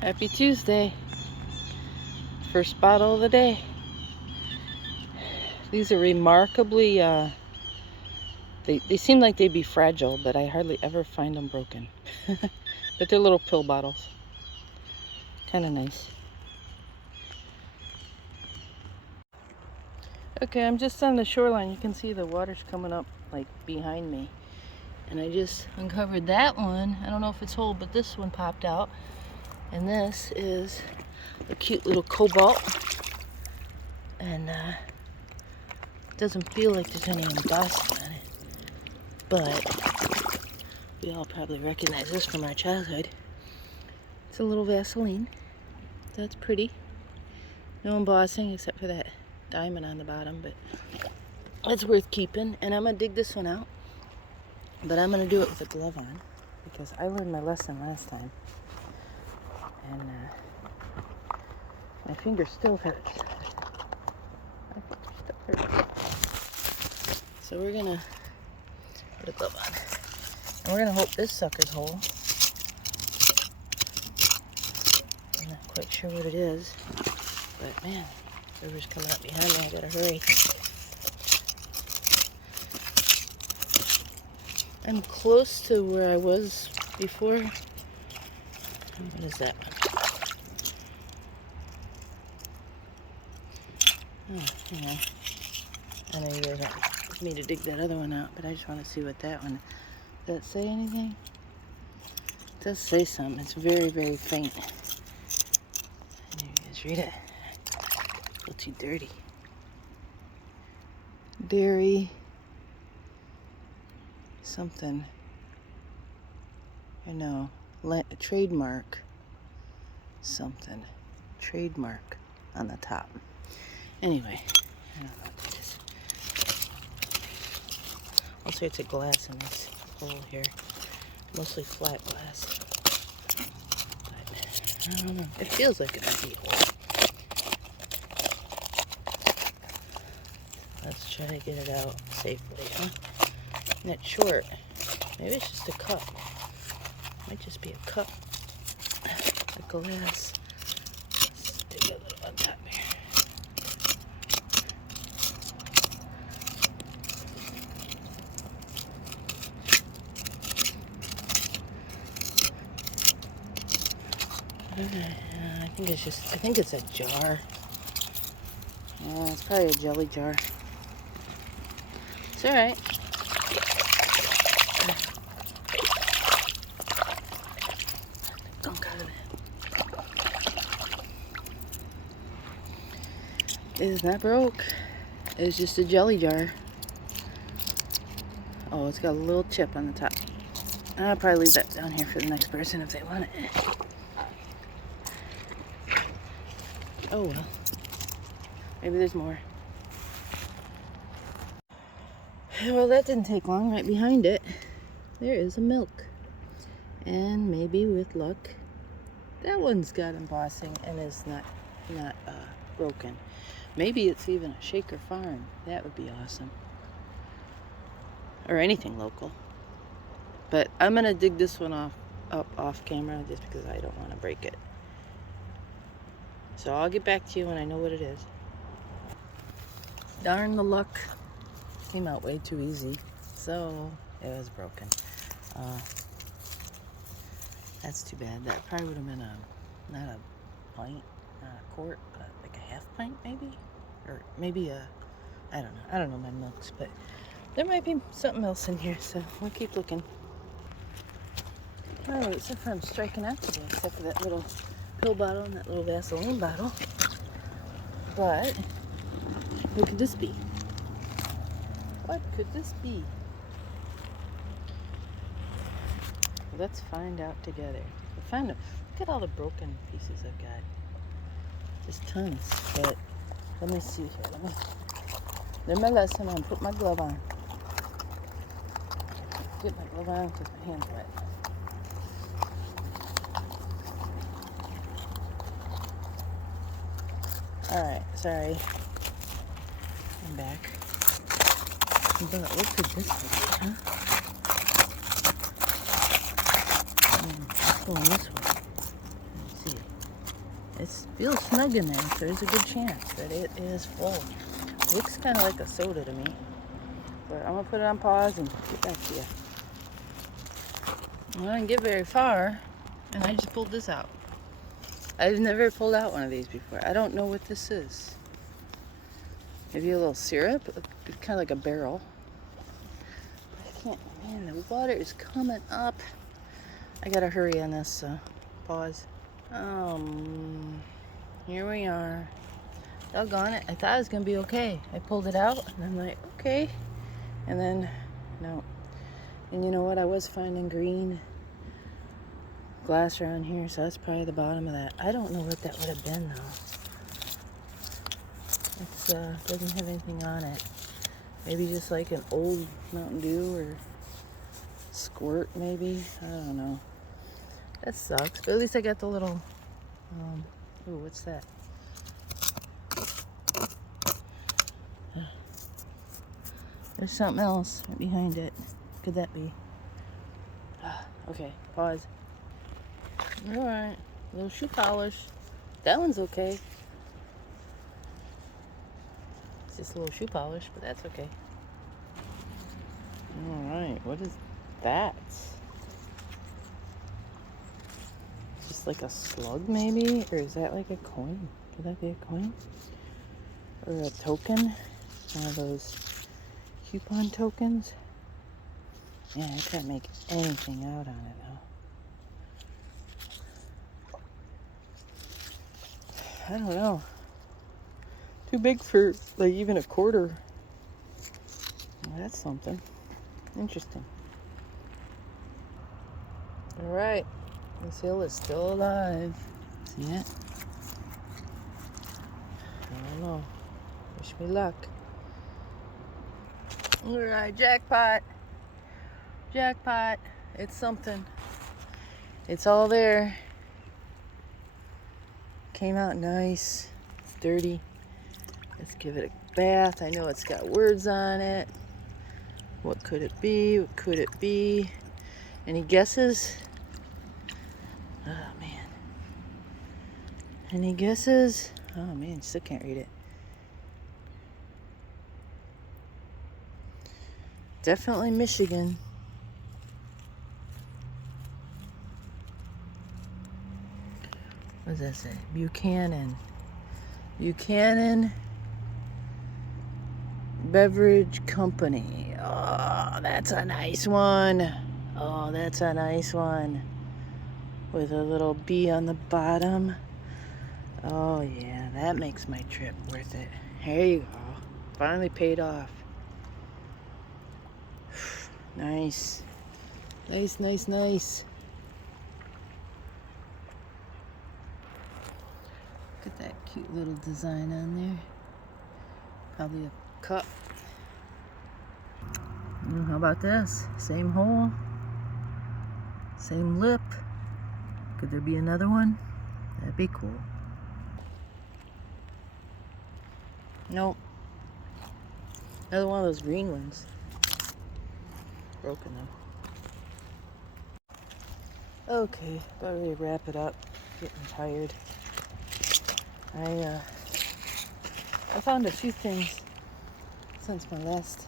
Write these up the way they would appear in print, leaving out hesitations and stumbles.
Happy Tuesday. First bottle of the day. These are remarkably, they seem like they'd be fragile, but I hardly ever find them broken. But they're little pill bottles. Kind of nice. Okay, I'm just on the shoreline. You can see the water's coming up like behind me. And I just uncovered that one. I don't know if it's whole, but this one popped out. And this is a cute little cobalt. And it doesn't feel like there's any embossing on it. But we all probably recognize this from our childhood. It's a little Vaseline. That's pretty. No embossing except for that diamond on the bottom, but it's worth keeping. And I'm gonna dig this one out, but I'm gonna do it with a glove on because I learned my lesson last time, and my finger still hurts. So we're gonna put a glove on, and we're gonna hope this sucker's whole. I'm not quite sure what it is, but man, river's coming up behind me. I gotta hurry. I'm close to where I was before. What is that one? Oh, you know. I know you guys want me to dig that other one out, but I just want to see what that one. Does that say anything? It does say something. It's very, very faint. Can you guys read it? A little too dirty. Dairy. Something. I know. Trademark. Something. Trademark on the top. Anyway, I don't know what that is. All sorts of glass in this hole here. Mostly flat glass. But, I don't know. It feels like it might be a hole. Let's try to get it out safely, huh? And it's short. Maybe it's just a cup. Might just be a cup. The glass. Let's dig a little on top here. I think it's a jar. It's probably a jelly jar. It's alright. Gunk out of it. It is not broke. It's just a jelly jar. Oh, it's got a little chip on the top. I'll probably leave that down here for the next person if they want it. Oh well. Maybe there's more. Well, that didn't take long. Right behind it, there is a milk. And maybe with luck, that one's got embossing and is not broken. Maybe it's even a Shaker Farm. That would be awesome. Or anything local. But I'm gonna dig this one off camera just because I don't want to break it. So I'll get back to you when I know what it is. Darn the luck. Came out way too easy. So it was broken. That's too bad. That probably would have been not a pint, not a quart, but like a half pint maybe? Or maybe I don't know my milks, but there might be something else in here, so we'll keep looking. Oh, except for I'm striking out today, except for that little pill bottle and that little Vaseline bottle. But what could this be? What could this be? Let's find out together. Look at all the broken pieces I've got. Just tons. But let me see here. Let me learn my lesson and put my glove on. Get my glove on because my hand's wet. Alright, sorry. I'm back. But what could this be, huh? Let's go on this one. Let's see. Feels snug in there, so there's a good chance that it is full. Looks kind of like a soda to me. But I'm going to put it on pause and get back to you. Well, I didn't get very far, and I just pulled this out. I've never pulled out one of these before. I don't know what this is. Maybe a little syrup? It's kind of like a barrel. I can't, man, the water is coming up. I gotta hurry on this, pause. Here we are. Doggone it, I thought it was gonna be okay. I pulled it out, and I'm like, okay. And then, no. And you know what, I was finding green glass around here, so that's probably the bottom of that. I don't know what that would have been, though. It doesn't have anything on it. Maybe just like an old Mountain Dew or squirt, maybe. I don't know. That sucks, but at least I got the little, ooh, what's that? There's something else right behind it. What could that be? Okay, pause. Alright, a little shoe polish. That one's okay. It's just a little shoe polish, but that's okay. Alright, what is that? Just like a slug, maybe? Or is that like a coin? Could that be a coin? Or a token? One of those coupon tokens? Yeah, I can't make anything out on it though. I don't know. Too big for like even a quarter. Well, that's something. Interesting. Alright. This hill is still alive. See it? I don't know. Wish me luck. Alright, jackpot. Jackpot. It's something. It's all there. Came out nice. It's dirty. Let's give it a bath. I know it's got words on it. What could it be? What could it be? Any guesses? Oh, man. Any guesses? Oh, man, still can't read it. Definitely Michigan. What does that say? Buchanan. Buchanan Beverage Company. Oh, that's a nice one. Oh, that's a nice one. With a little B on the bottom. Oh, yeah, that makes my trip worth it. There you go. Finally paid off. Nice. Nice, nice, nice. Look at that cute little design on there. Probably a cup. How about this? Same hole. Same lip. Could there be another one? That'd be cool. Nope. Another one of those green ones. Broken though. Okay, about ready to wrap it up. Getting tired. I found a few things since my last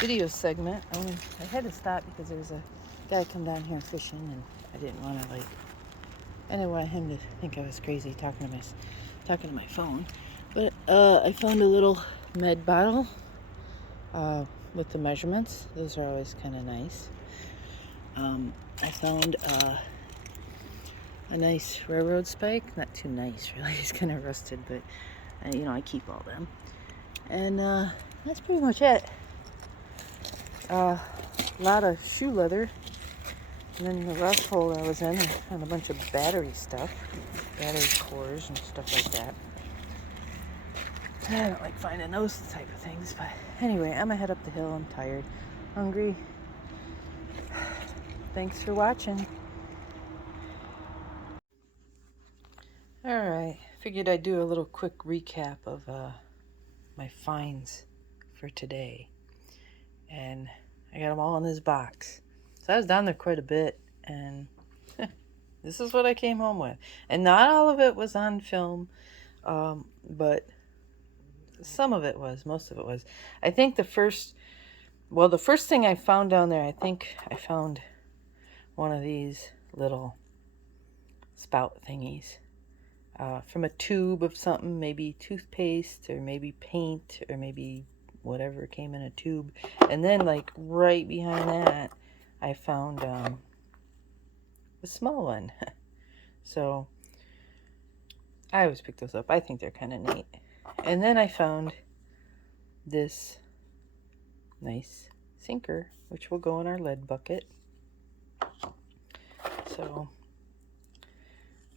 video segment. I had to stop because there was a guy come down here fishing, and I didn't want him to think I was crazy talking to my phone. But I found a little med bottle with the measurements. Those are always kind of nice. I found a nice railroad spike. Not too nice, really. It's kind of rusted, but I keep all them. And that's pretty much it. A lot of shoe leather. And then the rust hole I was in, I found a bunch of battery stuff. Battery cores and stuff like that. I don't like finding those type of things, but anyway, I'm gonna head up the hill. I'm tired, hungry. Thanks for watching. Alright, figured I'd do a little quick recap of my finds for today. And I got them all in this box. So I was down there quite a bit, and This is what I came home with. And not all of it was on film, but some of it was. Most of it was. I think the first thing I found down there, I think I found one of these little spout thingies. From a tube of something, maybe toothpaste or maybe paint or maybe whatever came in a tube. And then like right behind that, I found a small one. So I always pick those up. I think they're kind of neat. And then I found this nice sinker, which will go in our lead bucket. So,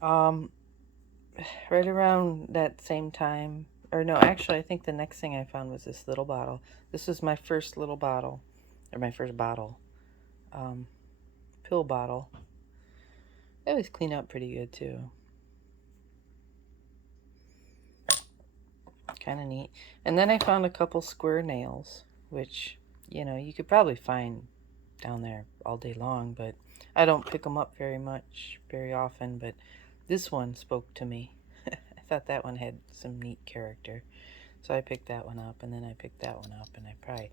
right around that same time, or no, actually, I think the next thing I found was this little bottle. This was my first little bottle, or my first bottle, pill bottle. They always clean up pretty good too. Kind of neat. And then I found a couple square nails, which, you know, you could probably find down there all day long, but I don't pick them up very often, but this one spoke to me. I thought that one had some neat character. So I picked that one up, and then I picked that one up, and I probably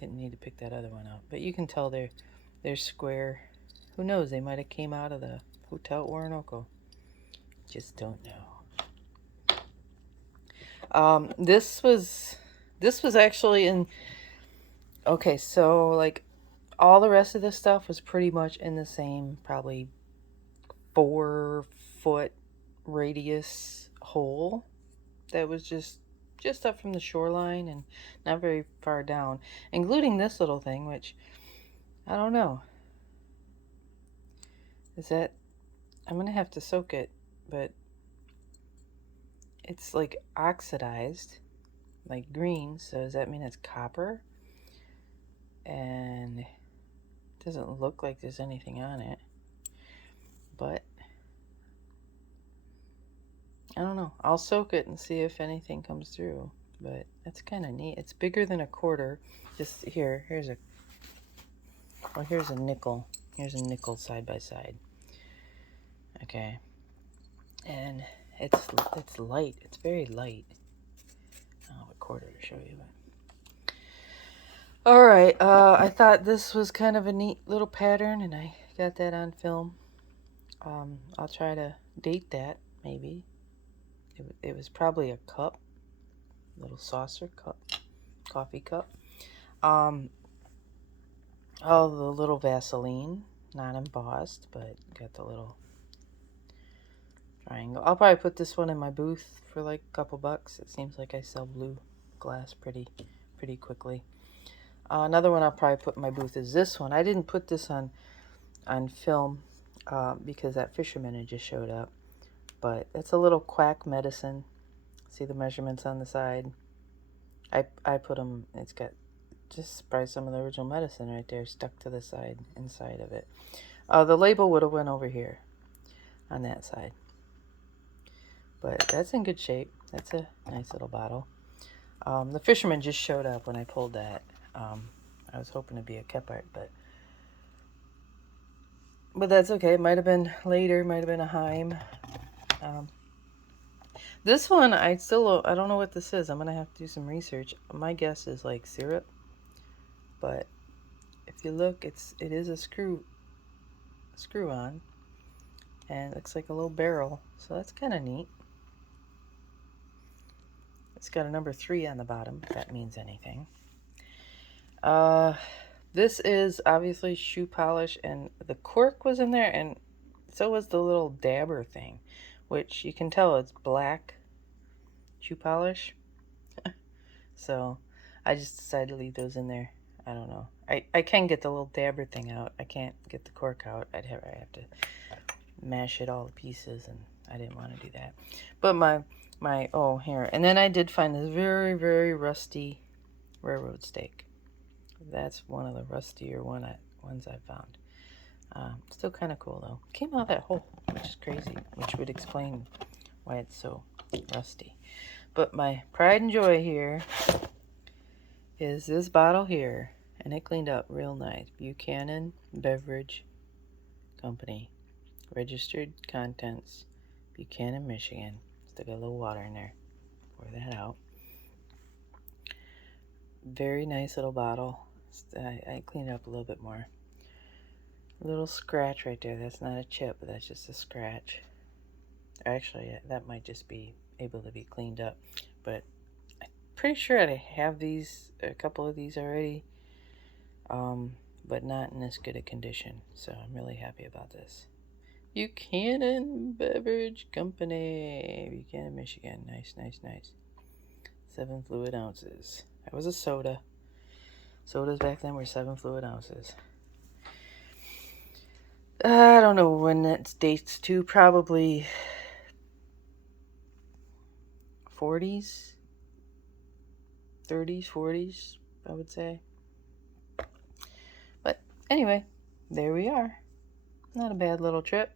didn't need to pick that other one up. But you can tell they're square. Who knows? They might have came out of the Hotel Orinoco. Just don't know. This was actually in. Okay, so like all the rest of this stuff was pretty much in the same probably 4-foot radius hole that was just up from the shoreline and not very far down, including this little thing, which I don't know. Is that, I'm gonna have to soak it, but it's like oxidized, like green, so does that mean it's copper? And it doesn't look like there's anything on it, but I don't know. I'll soak it and see if anything comes through, but that's kind of neat. It's bigger than a quarter. Just here's a nickel. Here's a nickel side by side. Okay. And it's light. It's very light. I don't have a quarter to show you, but all right. I thought this was kind of a neat little pattern, and I got that on film. I'll try to date that maybe. It was probably a cup, little saucer cup, coffee cup. Oh, the little Vaseline, not embossed, but got the little triangle. I'll probably put this one in my booth for like a couple bucks. It seems like I sell blue glass pretty quickly. Another one I'll probably put in my booth is this one. I didn't put this on film because that fisherman had just showed up. But it's a little quack medicine. See the measurements on the side? I put them, it's got just probably some of the original medicine right there stuck to the side, inside of it. The label would have went over here on that side. But that's in good shape. That's a nice little bottle. The fisherman just showed up when I pulled that. I was hoping to be a Kephart, but that's okay. It might have been later, might have been a Heim. This one, I don't know what this is. I'm going to have to do some research. My guess is like syrup. But if you look, it is a screw on. And it looks like a little barrel. So that's kind of neat. It's got a number 3 on the bottom, if that means anything. This is obviously shoe polish, and the cork was in there, and so was the little dabber thing, which you can tell it's black shoe polish. So I just decided to leave those in there. I don't know. I can get the little dabber thing out. I can't get the cork out. I have to mash it all to pieces, and I didn't want to do that. But here. And then I did find this very, very rusty railroad stake. That's one of the rustier ones I found. Still kind of cool though. Came out of that hole, which is crazy, which would explain why it's so rusty. But my pride and joy here is this bottle here, and it cleaned up real nice. Buchanan Beverage Company. Registered contents, Buchanan, Michigan. Still got a little water in there. Pour that out. Very nice little bottle. I cleaned it up a little bit more. A little scratch right there. That's not a chip, but that's just a scratch. Actually, that might just be able to be cleaned up. But I'm pretty sure I have a couple of these already. But not in this good a condition. So I'm really happy about this. Buchanan Beverage Company, Buchanan, Michigan. Nice, nice, nice. 7 fluid ounces. That was a soda. Sodas back then were 7 fluid ounces. I don't know when that dates to. Probably 40s, 30s, 40s, I would say. But anyway, there we are. Not a bad little trip.